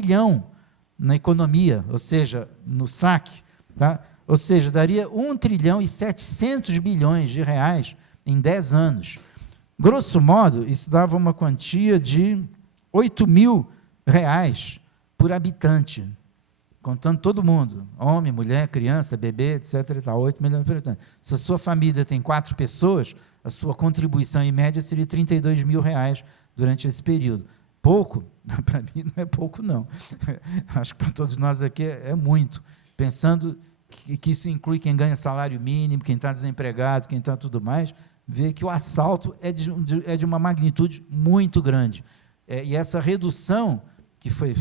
trilhão na economia, ou seja, no saque, tá? Ou seja, daria 1 trilhão e 700 bilhões de reais em 10 anos. Grosso modo, isso dava uma quantia de 8 mil reais por habitante, contando todo mundo, homem, mulher, criança, bebê, etc. E tal, 8 milhões por habitante. Se a sua família tem 4 pessoas, a sua contribuição em média seria 32 mil reais durante esse período. Pouco? Para mim não é pouco, não. Acho que para todos nós aqui é muito. Pensando que isso inclui quem ganha salário mínimo, quem está desempregado, quem está tudo mais, vê que o assalto é de uma magnitude muito grande. E essa redução que foi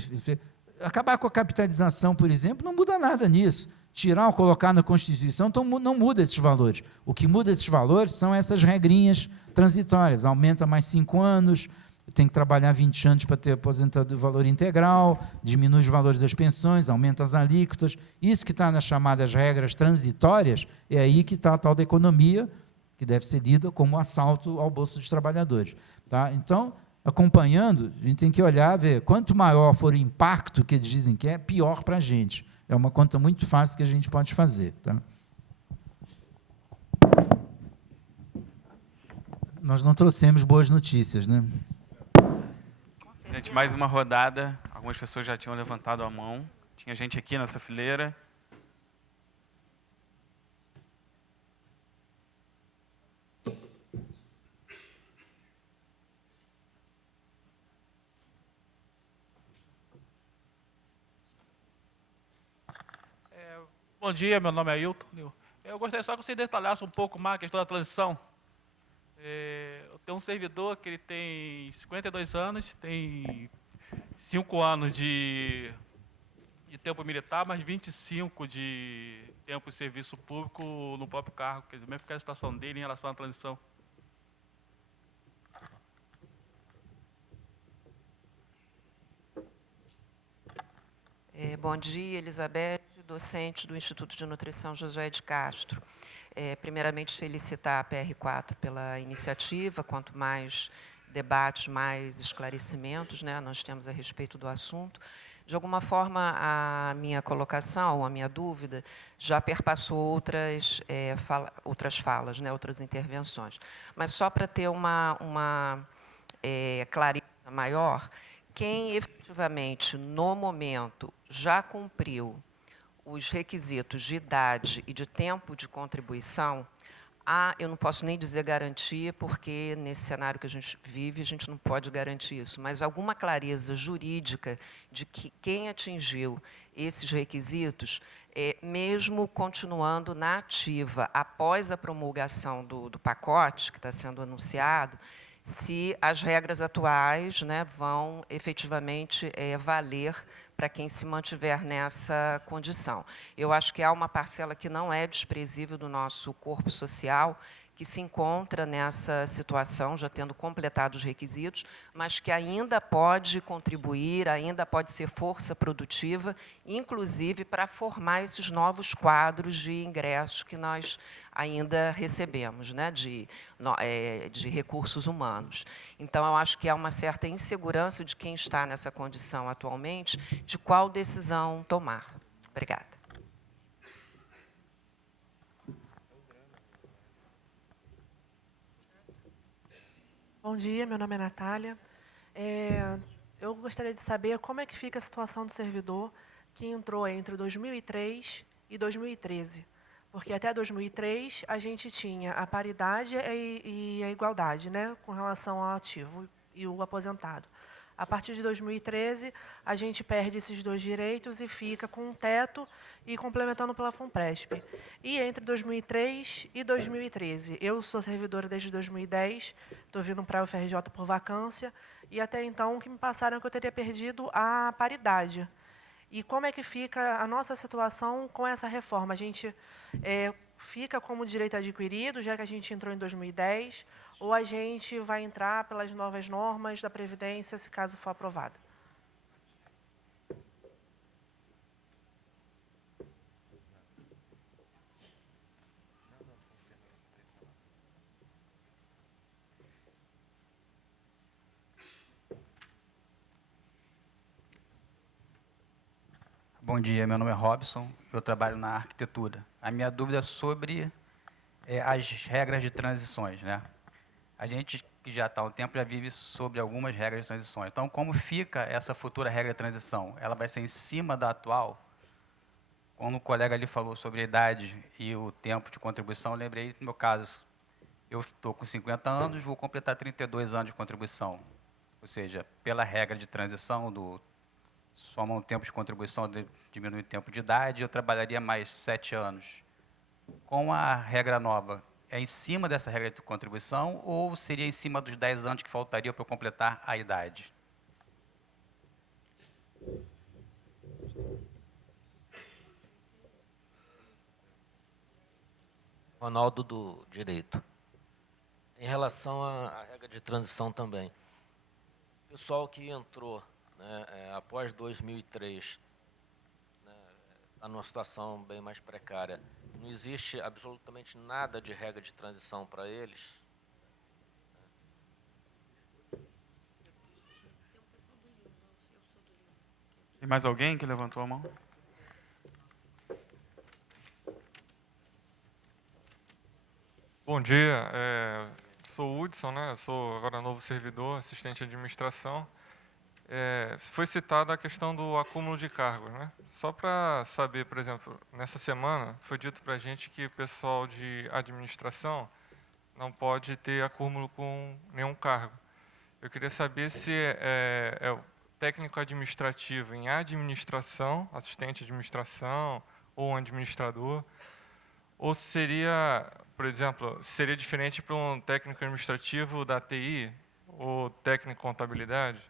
acabar com a capitalização, por exemplo, não muda nada nisso. Tirar ou colocar na Constituição então, não muda esses valores. O que muda esses valores são essas regrinhas transitórias. Aumenta mais 5 anos, tem que trabalhar 20 anos para ter aposentado o valor integral, diminui os valores das pensões, aumenta as alíquotas. Isso que está nas chamadas regras transitórias, é aí que está a tal da economia, que deve ser lida como assalto ao bolso dos trabalhadores. Tá? Então, acompanhando, a gente tem que olhar, ver quanto maior for o impacto que eles dizem que é, pior para a gente. É uma conta muito fácil que a gente pode fazer. Tá? Nós não trouxemos boas notícias, né? Gente, mais uma rodada. Algumas pessoas já tinham levantado a mão. Tinha gente aqui nessa fileira. Bom dia, meu nome é Ailton. Eu gostaria só que você detalhasse um pouco mais a questão da transição. Eu tenho um servidor que ele tem 52 anos, tem 5 anos de tempo militar, mais 25 de tempo de serviço público no próprio cargo. Quer dizer, como é que fica a situação dele em relação à transição? Bom dia, Elizabeth, docente do Instituto de Nutrição Josué de Castro. Primeiramente, felicitar a PR4 pela iniciativa. Quanto mais debates, mais esclarecimentos, né, nós temos a respeito do assunto. De alguma forma, a minha colocação, a minha dúvida, já perpassou outras falas, né, outras intervenções. Mas só para ter uma clareza maior, quem efetivamente, no momento, já cumpriu os requisitos de idade e de tempo de contribuição, eu não posso nem dizer garantia, porque nesse cenário que a gente vive, a gente não pode garantir isso, mas alguma clareza jurídica de que quem atingiu esses requisitos, mesmo continuando na ativa após a promulgação do pacote que está sendo anunciado, se as regras atuais, né, vão efetivamente valer para quem se mantiver nessa condição. Eu acho que há uma parcela que não é desprezível do nosso corpo social, que se encontra nessa situação, já tendo completado os requisitos, mas que ainda pode contribuir, ainda pode ser força produtiva, inclusive para formar esses novos quadros de ingressos que nós ainda recebemos, né, de recursos humanos. Então, eu acho que há uma certa insegurança de quem está nessa condição atualmente, de qual decisão tomar. Obrigada. Bom dia, meu nome é Natália. Eu gostaria de saber como é que fica a situação do servidor que entrou entre 2003 e 2013. Porque até 2003 a gente tinha a paridade e a igualdade, né, com relação ao ativo e o aposentado. A partir de 2013, a gente perde esses dois direitos e fica com um teto e complementando pela FUNPRESP. E entre 2003 e 2013, eu sou servidora desde 2010, estou vindo para a UFRJ por vacância, e até então o que me passaram é que eu teria perdido a paridade. E como é que fica a nossa situação com essa reforma? A gente fica como direito adquirido, já que a gente entrou em 2010, ou a gente vai entrar pelas novas normas da Previdência, se caso for aprovada? Bom dia, meu nome é Robson, eu trabalho na arquitetura. A minha dúvida é sobre as regras de transições, né? A gente que já está há um tempo já vive sobre algumas regras de transições. Então, como fica essa futura regra de transição? Ela vai ser em cima da atual? Quando o colega ali falou sobre a idade e o tempo de contribuição, eu lembrei do meu caso. Eu estou com 50 anos, vou completar 32 anos de contribuição. Ou seja, pela regra de transição, soma um tempo de contribuição, diminui o tempo de idade, eu trabalharia mais 7 anos. Com a regra nova, é em cima dessa regra de contribuição ou seria em cima dos 10 anos que faltariam para eu completar a idade? Ronaldo do Direito. Em relação à regra de transição também, o pessoal que entrou, né, após 2003, né, está numa situação bem mais precária, não existe absolutamente nada de regra de transição para eles? Tem mais alguém que levantou a mão? Bom dia, sou o Hudson, né? Sou agora novo servidor, assistente de administração. Foi citada a questão do acúmulo de cargos, né? Só para saber, por exemplo, nessa semana foi dito para a gente que o pessoal de administração não pode ter acúmulo com nenhum cargo. Eu queria saber se é o técnico administrativo em administração, assistente de administração ou um administrador, ou seria, por exemplo, seria diferente para um técnico administrativo da TI ou técnico de contabilidade?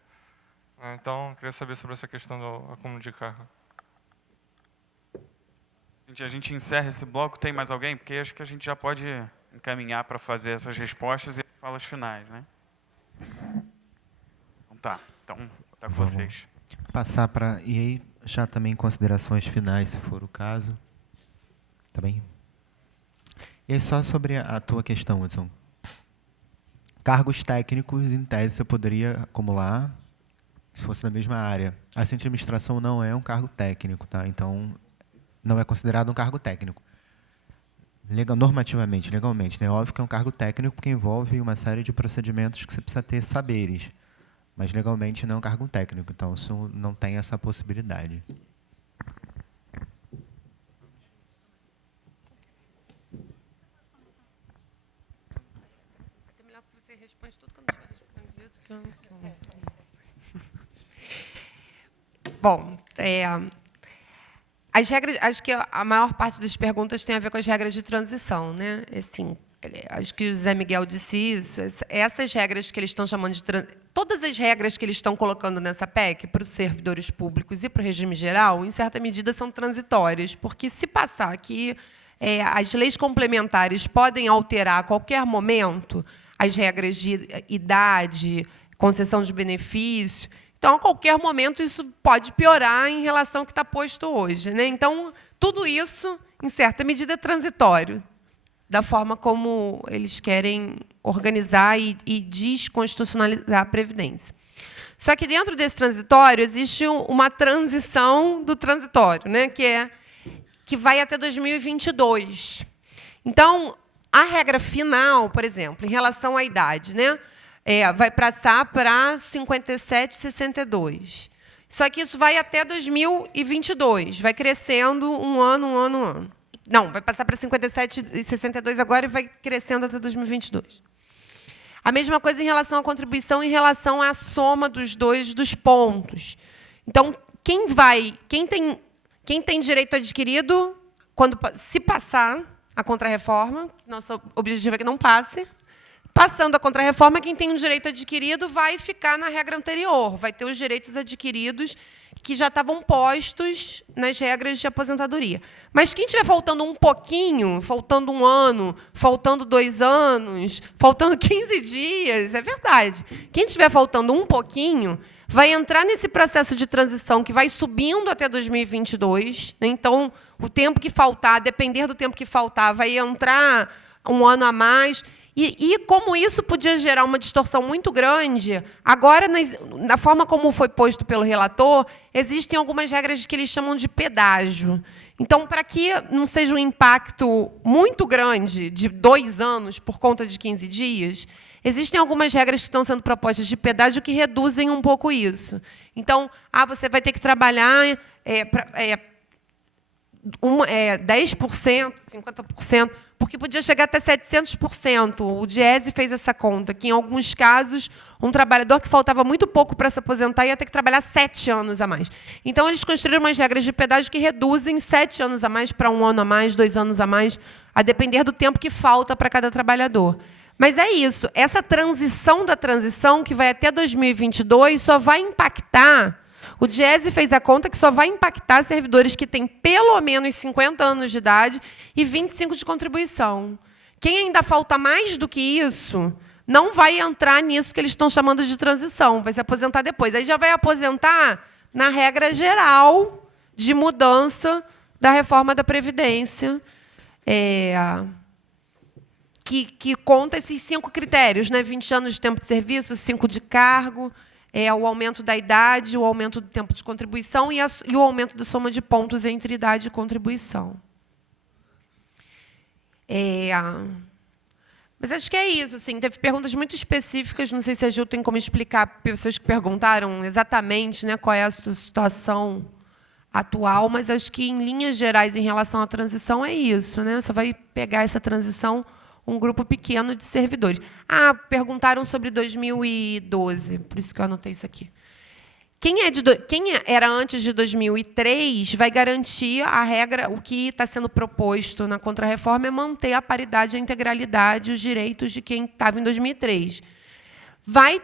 Então, queria saber sobre essa questão do acúmulo de cargo. A gente encerra esse bloco. Tem mais alguém? Porque acho que a gente já pode encaminhar para fazer essas respostas e falas finais, né? Então tá com vocês. Passar para... E aí, já também considerações finais, se for o caso. Tá bem? E aí, só sobre a tua questão, Hudson. Cargos técnicos, em tese, você poderia acumular se fosse na mesma área. Assistente de administração não é um cargo técnico, tá? Então, não é considerado um cargo técnico. Normativamente, legalmente, né? Óbvio que é um cargo técnico porque envolve uma série de procedimentos que você precisa ter saberes. Mas legalmente não é um cargo técnico, então isso não tem essa possibilidade. É melhor que você responda tudo quando tiver respondido. Bom, as regras, acho que a maior parte das perguntas tem a ver com as regras de transição, né? Assim, acho que o José Miguel disse isso. Essas regras que eles estão chamando de todas as regras que eles estão colocando nessa PEC para os servidores públicos e para o regime geral, em certa medida, são transitórias, porque se passar que as leis complementares podem alterar a qualquer momento as regras de idade, concessão de benefício. Então, a qualquer momento, isso pode piorar em relação ao que está posto hoje, né? Então, tudo isso, em certa medida, é transitório, da forma como eles querem organizar e desconstitucionalizar a Previdência. Só que, dentro desse transitório, existe uma transição do transitório, né? Que vai até 2022. Então, a regra final, por exemplo, em relação à idade, né? Vai passar para 57, 62. Só que isso vai até 2022, vai crescendo um ano. Não, vai passar para 57 e 62 agora e vai crescendo até 2022. A mesma coisa em relação à contribuição, em relação à soma dos pontos. Então, quem tem direito adquirido, se passar a contrarreforma, nosso objetivo é que não passe, passando a contrarreforma, quem tem um direito adquirido vai ficar na regra anterior, vai ter os direitos adquiridos que já estavam postos nas regras de aposentadoria. Mas quem estiver faltando um pouquinho, faltando um ano, faltando 2 anos, faltando 15 dias, é verdade. Quem estiver faltando um pouquinho vai entrar nesse processo de transição que vai subindo até 2022. Né? Então, o tempo que faltar, a depender do tempo que faltar, vai entrar um ano a mais. E como isso podia gerar uma distorção muito grande, agora, na forma como foi posto pelo relator, existem algumas regras que eles chamam de pedágio. Então, para que não seja um impacto muito grande, de 2 anos, por conta de 15 dias, existem algumas regras que estão sendo propostas de pedágio que reduzem um pouco isso. Então, você vai ter que trabalhar 10%, 50%, porque podia chegar até 700%. O Diese fez essa conta, que, em alguns casos, um trabalhador que faltava muito pouco para se aposentar ia ter que trabalhar 7 anos a mais. Então, eles construíram umas regras de pedágio que reduzem 7 anos a mais para 1 ano a mais, 2 anos a mais, a depender do tempo que falta para cada trabalhador. Mas é isso. Essa transição da transição, que vai até 2022, só vai impactar... O Diese fez a conta que só vai impactar servidores que têm pelo menos 50 anos de idade e 25 de contribuição. Quem ainda falta mais do que isso não vai entrar nisso que eles estão chamando de transição, vai se aposentar depois. Aí já vai aposentar na regra geral de mudança da reforma da Previdência, que conta esses 5 critérios, né? 20 anos de tempo de serviço, 5 de cargo, o aumento da idade, o aumento do tempo de contribuição e o aumento da soma de pontos entre idade e contribuição. Mas acho que é isso. Assim, teve perguntas muito específicas, não sei se a Gil tem como explicar, pessoas que perguntaram exatamente, né, qual é a situação atual, mas acho que, em linhas gerais, em relação à transição, é isso. Né? Só vai pegar essa transição um grupo pequeno de servidores. Perguntaram sobre 2012, por isso que eu anotei isso aqui. Quem era antes de 2003 vai garantir a regra, o que está sendo proposto na contrarreforma é manter a paridade, a integralidade, os direitos de quem estava em 2003. Vai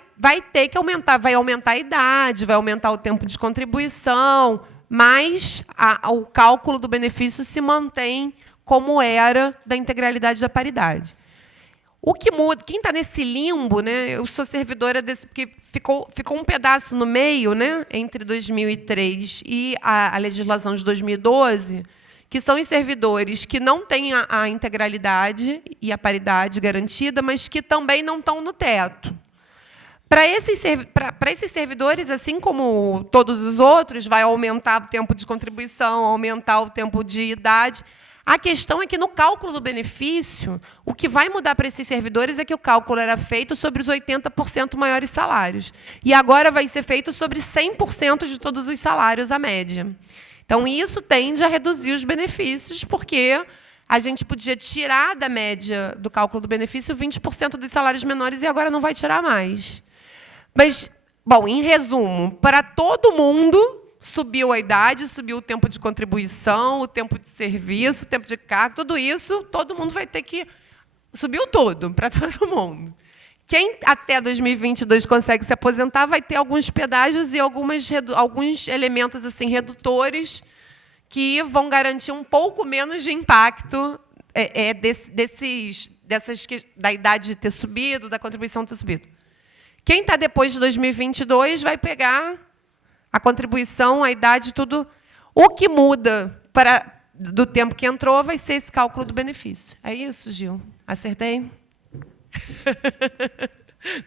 ter que aumentar, vai aumentar a idade, vai aumentar o tempo de contribuição, mas o cálculo do benefício se mantém como era da integralidade da paridade. O que muda, quem está nesse limbo, né? Eu sou servidora desse, porque ficou um pedaço no meio, né, entre 2003 e a legislação de 2012, que são os servidores que não têm a integralidade e a paridade garantida, mas que também não estão no teto. Para esses servidores, assim como todos os outros, vai aumentar o tempo de contribuição, aumentar o tempo de idade. A questão é que, no cálculo do benefício, o que vai mudar para esses servidores é que o cálculo era feito sobre os 80% maiores salários. E agora vai ser feito sobre 100% de todos os salários, a média. Então, isso tende a reduzir os benefícios, porque a gente podia tirar da média do cálculo do benefício 20% dos salários menores e agora não vai tirar mais. Mas, bom, em resumo, para todo mundo, subiu a idade, subiu o tempo de contribuição, o tempo de serviço, o tempo de cargo, tudo isso, todo mundo vai ter que... Subiu tudo, para todo mundo. Quem até 2022 consegue se aposentar vai ter alguns pedágios e alguns elementos assim, redutores que vão garantir um pouco menos de impacto da idade ter subido, da contribuição ter subido. Quem está depois de 2022 vai pegar a contribuição, a idade, tudo. O que muda do tempo que entrou vai ser esse cálculo do benefício. É isso, Gil? Acertei? Não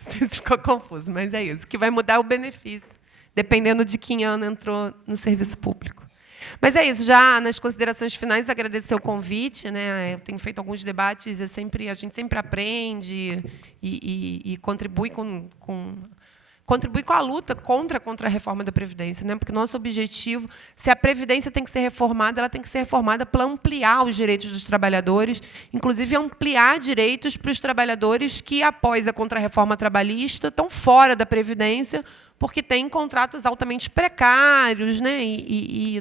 sei se ficou confuso, mas é isso. O que vai mudar é o benefício, dependendo de que ano entrou no serviço público. Mas é isso. Já nas considerações finais, agradecer o convite. Né? Eu tenho feito alguns debates, a gente sempre aprende e contribui contribui com a luta contra a reforma da Previdência, né? Porque nosso objetivo, se a Previdência tem que ser reformada, ela tem que ser reformada para ampliar os direitos dos trabalhadores, inclusive ampliar direitos para os trabalhadores que, após a contrarreforma trabalhista, estão fora da Previdência, porque têm contratos altamente precários, né? E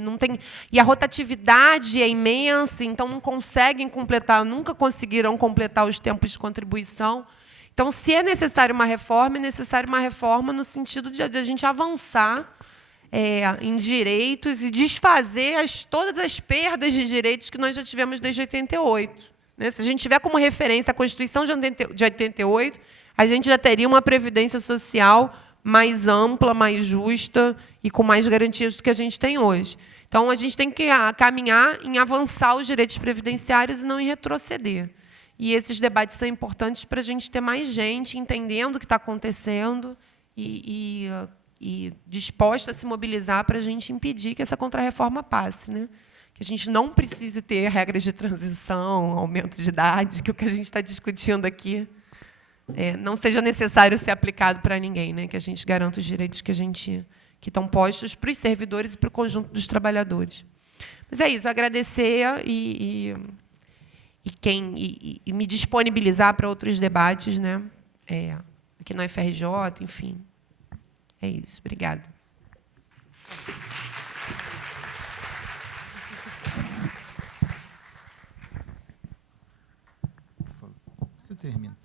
a rotatividade é imensa, então não conseguem completar, nunca conseguirão completar os tempos de contribuição. Então, se é necessário uma reforma, é necessário uma reforma no sentido de a gente avançar em direitos e desfazer todas as perdas de direitos que nós já tivemos desde 88. Né? Se a gente tiver como referência a Constituição de 88, a gente já teria uma previdência social mais ampla, mais justa e com mais garantias do que a gente tem hoje. Então, a gente tem que caminhar em avançar os direitos previdenciários e não em retroceder. E esses debates são importantes para a gente ter mais gente entendendo o que está acontecendo e disposta a se mobilizar para a gente impedir que essa contrarreforma passe, né? Que a gente não precise ter regras de transição, aumento de idade, que o que a gente está discutindo aqui não seja necessário ser aplicado para ninguém, né? Que a gente garanta os direitos que estão postos para os servidores e para o conjunto dos trabalhadores. Mas é isso, agradecer e me disponibilizar para outros debates, né? Aqui no FRJ, enfim. É isso, obrigada. Você termina.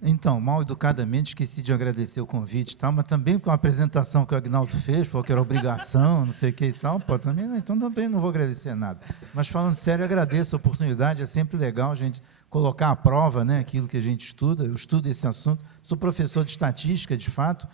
Então, mal educadamente, esqueci de agradecer o convite e tal, mas também com a apresentação que o Agnaldo fez, falou que era obrigação, não sei o que e tal, pô, também, então também não vou agradecer nada. Mas, falando sério, agradeço a oportunidade, é sempre legal a gente colocar à prova, né, aquilo que a gente estuda. Eu estudo esse assunto, sou professor de estatística, de fato,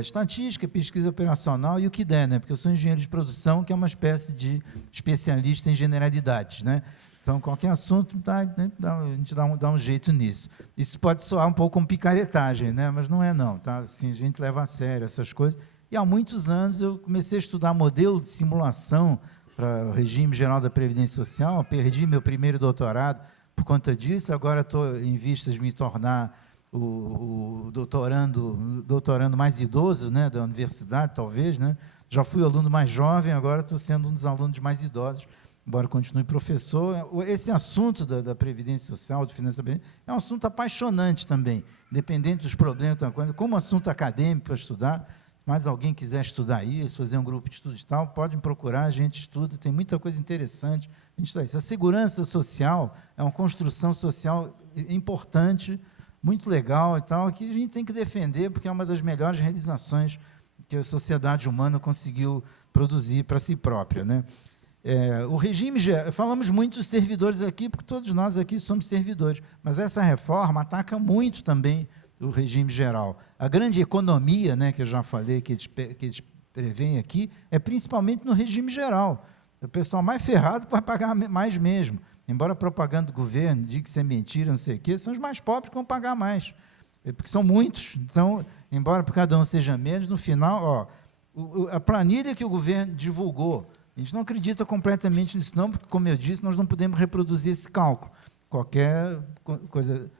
estatística, pesquisa operacional e o que der, né, porque eu sou engenheiro de produção, que é uma espécie de especialista em generalidades, né. Então, qualquer assunto, né, a gente dá um jeito nisso. Isso pode soar um pouco como picaretagem, né? Mas não é, não. Tá? Assim, a gente leva a sério essas coisas. E há muitos anos eu comecei a estudar modelo de simulação para o regime geral da Previdência Social. Perdi meu primeiro doutorado por conta disso. Agora estou em vistas de me tornar o doutorando mais idoso, né, da universidade, talvez. Né? Já fui aluno mais jovem, agora estou sendo um dos alunos mais idosos, embora continue professor. Esse assunto da Previdência Social, do financiamento, é um assunto apaixonante também, independente dos problemas, como assunto acadêmico para estudar. Se mais alguém quiser estudar isso, fazer um grupo de estudo e tal, pode me procurar, a gente estuda, tem muita coisa interessante. A gente estuda isso. A segurança social é uma construção social importante, muito legal e tal, que a gente tem que defender, porque é uma das melhores realizações que a sociedade humana conseguiu produzir para si própria, né? O regime, falamos muito dos servidores aqui, porque todos nós aqui somos servidores, mas essa reforma ataca muito também o regime geral. A grande economia, né, que eu já falei, que eles prevêem aqui, é principalmente no regime geral. O pessoal mais ferrado que vai pagar mais mesmo. Embora a propaganda do governo diga que isso é mentira, não sei o quê, são os mais pobres que vão pagar mais, porque são muitos. Então, embora por cada um seja menos, no final, a planilha que o governo divulgou, a gente não acredita completamente nisso, não, porque, como eu disse, nós não podemos reproduzir esse cálculo. Qualquer coisa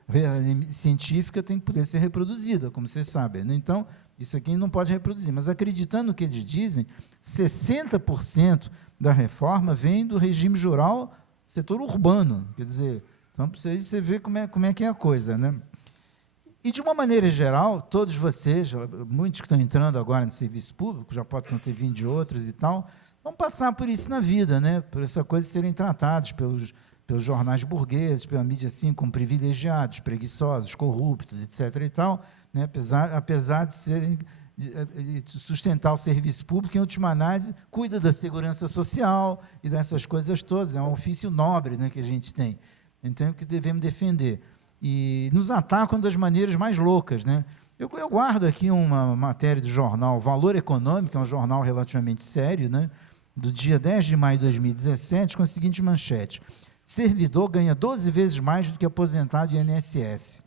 científica tem que poder ser reproduzida, como vocês sabem, né? Então, isso aqui não pode reproduzir. Mas, acreditando no que eles dizem, 60% da reforma vem do regime geral, setor urbano. Quer dizer, então, para você ver como é que é a coisa, né? E, de uma maneira geral, todos vocês, muitos que estão entrando agora no serviço público, já podem ter vindo de outros e tal, vão passar por isso na vida, né? Por essa coisa de serem tratados pelos jornais burgueses, pela mídia assim, como privilegiados, preguiçosos, corruptos, etc. e tal, né? Apesar de sustentar o serviço público, em última análise, cuida da segurança social e dessas coisas todas. É um ofício nobre, né, que a gente tem. Então, é o que devemos defender. E nos atacam das maneiras mais loucas, né? Eu guardo aqui uma matéria do jornal Valor Econômico, é um jornal relativamente sério, né, do dia 10 de maio de 2017, com a seguinte manchete: servidor ganha 12 vezes mais do que aposentado do INSS.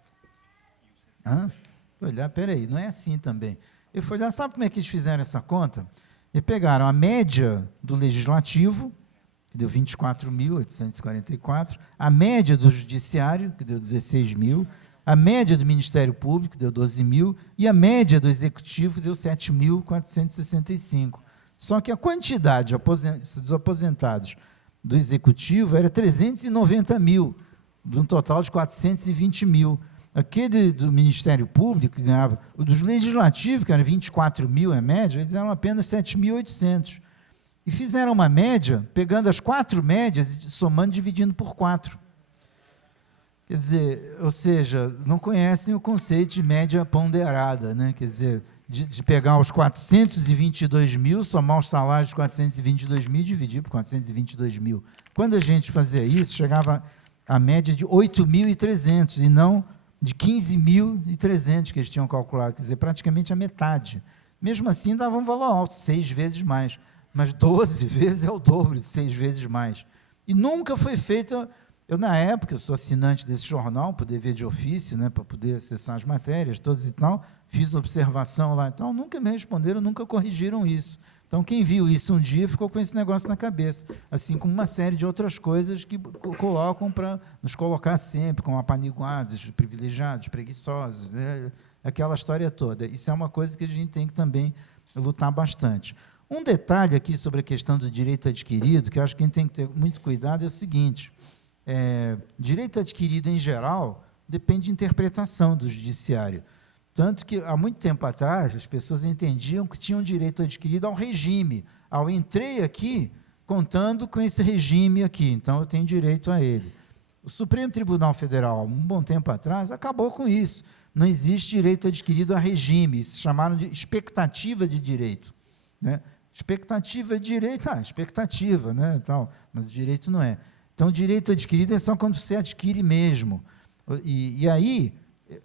Olhar, peraí, não é assim também. Eu fui olhar, sabe como é que eles fizeram essa conta? Eles pegaram a média do Legislativo, que deu 24.844, a média do Judiciário, que deu 16.000, a média do Ministério Público, que deu 12.000, e a média do Executivo, que deu 7.465. Só que a quantidade dos aposentados do Executivo era 390.000, de um total de 420.000. Aquele do Ministério Público, que ganhava, o dos Legislativos, que era 24.000 em média, eles eram apenas 7.800. E fizeram uma média, pegando as 4 médias, somando, dividindo por 4. Quer dizer, ou seja, não conhecem o conceito de média ponderada, né? Quer dizer, de pegar os 422.000, somar os salários de 422.000 e dividir por 422.000. Quando a gente fazia isso, chegava a média de 8.300, e não de 15.300 que eles tinham calculado, quer dizer, praticamente a metade. Mesmo assim, dava um valor alto, 6 vezes mais, mas 12 vezes é o dobro de 6 vezes mais. E nunca foi feita na época, eu sou assinante desse jornal, por dever de ofício, né, para poder acessar as matérias todas e tal, fiz observação lá e tal, nunca me responderam, nunca corrigiram isso. Então, quem viu isso um dia ficou com esse negócio na cabeça, assim como uma série de outras coisas que colocam para nos colocar sempre como apaniguados, privilegiados, preguiçosos, né? Aquela história toda. Isso é uma coisa que a gente tem que também lutar bastante. Um detalhe aqui sobre a questão do direito adquirido, que eu acho que a gente tem que ter muito cuidado, é o seguinte: direito adquirido, em geral, depende de interpretação do judiciário. Tanto que, há muito tempo atrás, as pessoas entendiam que tinham direito adquirido ao regime. Eu entrei aqui contando com esse regime aqui, então eu tenho direito a ele. O Supremo Tribunal Federal, um bom tempo atrás, acabou com isso. Não existe direito adquirido a regime, se chamaram de expectativa de direito, né? Expectativa de direito, expectativa, né, tal, mas o direito não é. Então, o direito adquirido é só quando você adquire mesmo. E aí,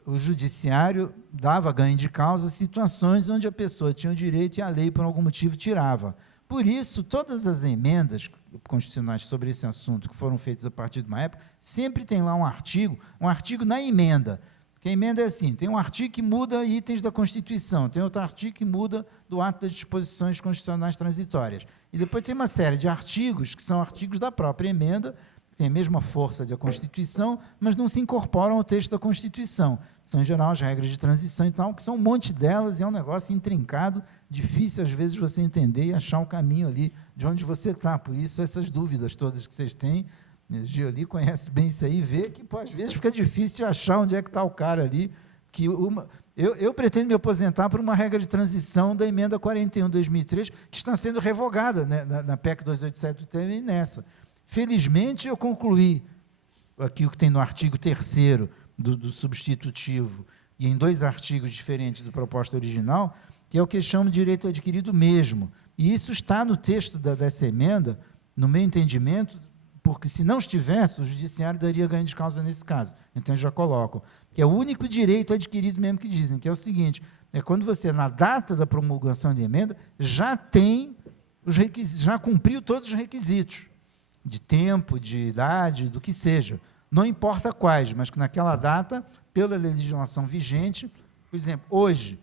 o judiciário dava ganho de causa situações onde a pessoa tinha o direito e a lei, por algum motivo, tirava. Por isso, todas as emendas constitucionais sobre esse assunto que foram feitas a partir de uma época, sempre tem lá um artigo na emenda. Porque a emenda é assim, tem um artigo que muda itens da Constituição, tem outro artigo que muda do ato das disposições constitucionais transitórias. E depois tem uma série de artigos, que são artigos da própria emenda, que têm a mesma força da Constituição, mas não se incorporam ao texto da Constituição. São, em geral, as regras de transição e tal, que são um monte delas, e é um negócio intrincado, difícil, às vezes, você entender e achar o caminho ali de onde você está. Por isso, essas dúvidas todas que vocês têm. O Gioli conhece bem isso aí, vê que, às vezes, fica difícil de achar onde é que está o cara ali. Que eu pretendo me aposentar por uma regra de transição da emenda 41 de 2003, que está sendo revogada, né, na PEC 287 e nessa. Felizmente, eu concluí aqui o que tem no artigo 3º do substitutivo, e em 2 artigos diferentes da proposta original, que é o que chama de direito adquirido mesmo. E isso está no texto dessa emenda, no meu entendimento, porque, se não estivesse, o judiciário daria ganho de causa nesse caso. Então, já colocam. Que é o único direito adquirido mesmo que dizem, que é o seguinte: é quando você, na data da promulgação de emenda, já tem os requisitos, já cumpriu todos os requisitos, de tempo, de idade, do que seja. Não importa quais, mas que naquela data, pela legislação vigente, por exemplo, hoje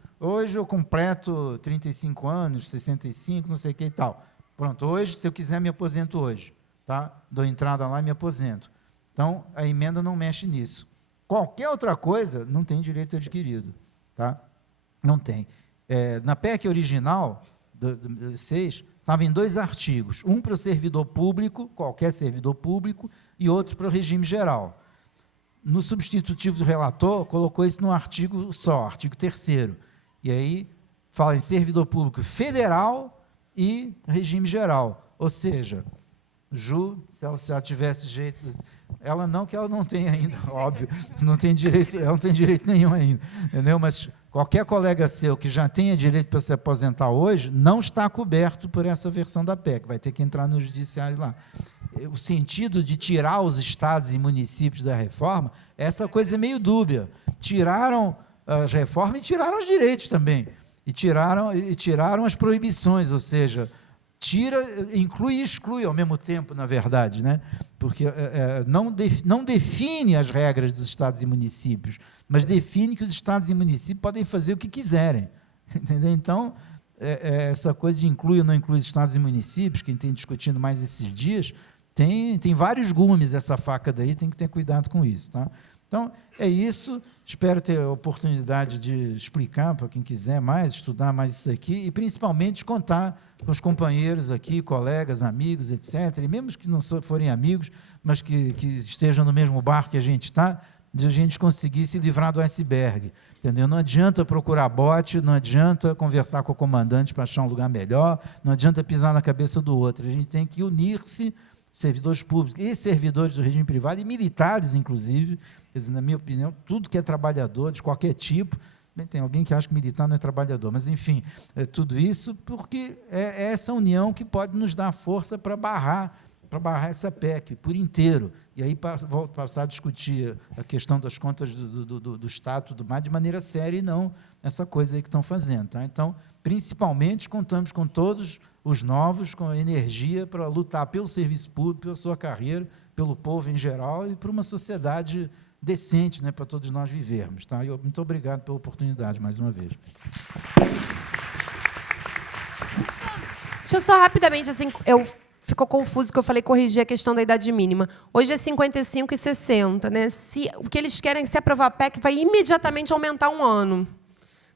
eu completo 35 anos, 65, não sei o que e tal. Pronto, hoje, se eu quiser, me aposento hoje. Tá? Dou entrada lá e me aposento. Então, a emenda não mexe nisso. Qualquer outra coisa, não tem direito adquirido. Tá? Não tem. Na PEC original, do 6, estava em 2 artigos. Um para o servidor público, qualquer servidor público, e outro para o regime geral. No substitutivo do relator, colocou isso num artigo só, artigo 3º. E aí, fala em servidor público federal e regime geral. Ou seja, Ju, se ela tivesse jeito, ela não, que ela não tem ainda, óbvio, não tem direito, ela não tem direito nenhum ainda, entendeu? Mas qualquer colega seu que já tenha direito para se aposentar hoje, não está coberto por essa versão da PEC, vai ter que entrar no judiciário lá. O sentido de tirar os estados e municípios da reforma, essa coisa é meio dúbia. Tiraram as reformas e tiraram os direitos também, e tiraram as proibições, ou seja, inclui e exclui ao mesmo tempo, na verdade, né? Porque não define as regras dos estados e municípios, mas define que os estados e municípios podem fazer o que quiserem. Entendeu? Então, essa coisa de inclui ou não inclui os estados e municípios, quem tem discutindo mais esses dias, tem vários gumes essa faca daí, tem que ter cuidado com isso. Tá? Então, é isso. Espero ter a oportunidade de explicar para quem quiser mais, estudar mais isso aqui, e principalmente contar com os companheiros aqui, colegas, amigos, etc., e mesmo que não forem amigos, mas que estejam no mesmo barco que a gente está, de a gente conseguir se livrar do iceberg. Entendeu? Não adianta procurar bote, não adianta conversar com o comandante para achar um lugar melhor, não adianta pisar na cabeça do outro. A gente tem que unir-se, servidores públicos e servidores do regime privado, e militares, inclusive. Quer dizer, na minha opinião, tudo que é trabalhador, de qualquer tipo, tem alguém que acha que militar não é trabalhador, mas, enfim, tudo isso porque é essa união que pode nos dar força para barrar para barrar essa PEC por inteiro, e aí passar a discutir a questão das contas do Estado, tudo mais, de maneira séria, e não essa coisa aí que estão fazendo. Tá? Então, principalmente, contamos com todos os novos, com a energia para lutar pelo serviço público, pela sua carreira, pelo povo em geral e por uma sociedade decente, né, para todos nós vivermos. Tá? Muito obrigado pela oportunidade, mais uma vez. Deixa eu só rapidamente, assim, ficou confuso que eu falei corrigir a questão da idade mínima. Hoje é 55 e 60, né? O que eles querem, se aprovar a PEC, vai imediatamente aumentar um ano.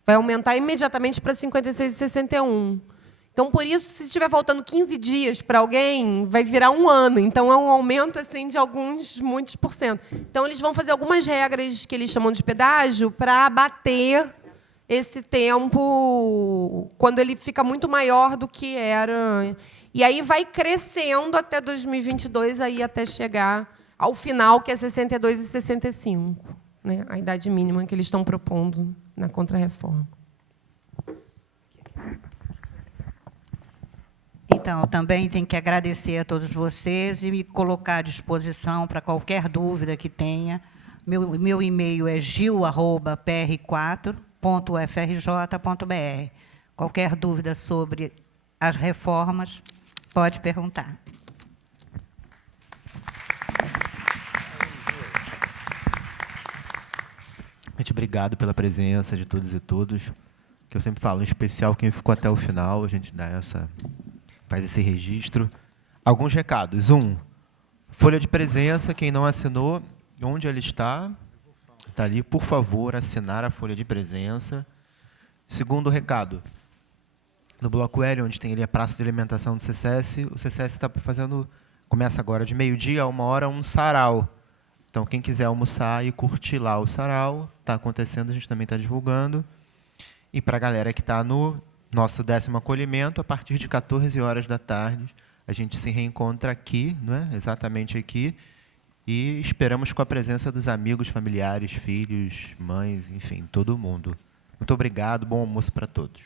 Vai aumentar imediatamente para 56 e 61. Então, por isso, se estiver faltando 15 dias para alguém, vai virar um ano. Então, é um aumento assim, de muitos por cento. Então, eles vão fazer algumas regras que eles chamam de pedágio para abater esse tempo quando ele fica muito maior do que era. E aí vai crescendo até 2022, aí até chegar ao final, que é 62 e 65, né? A idade mínima que eles estão propondo na contrarreforma. Então, eu também tenho que agradecer a todos vocês e me colocar à disposição para qualquer dúvida que tenha. Meu e-mail é gil@pr4.ufrj.br. Qualquer dúvida sobre as reformas, pode perguntar. Gente, obrigado pela presença de todos e todos. Que eu sempre falo, em especial quem ficou até o final, a gente faz esse registro. Alguns recados. 1, folha de presença, quem não assinou, onde ela está? Está ali, por favor, assinar a folha de presença. 2º recado. No bloco L, onde tem ali a praça de alimentação do CCS, o CCS está fazendo, começa agora de meio-dia a 1h, um sarau. Então, quem quiser almoçar e curtir lá o sarau, está acontecendo, a gente também está divulgando. E para a galera que está no nosso 10º acolhimento, a partir de 14h, a gente se reencontra aqui, não é? Exatamente aqui, e esperamos com a presença dos amigos, familiares, filhos, mães, enfim, todo mundo. Muito obrigado, bom almoço para todos.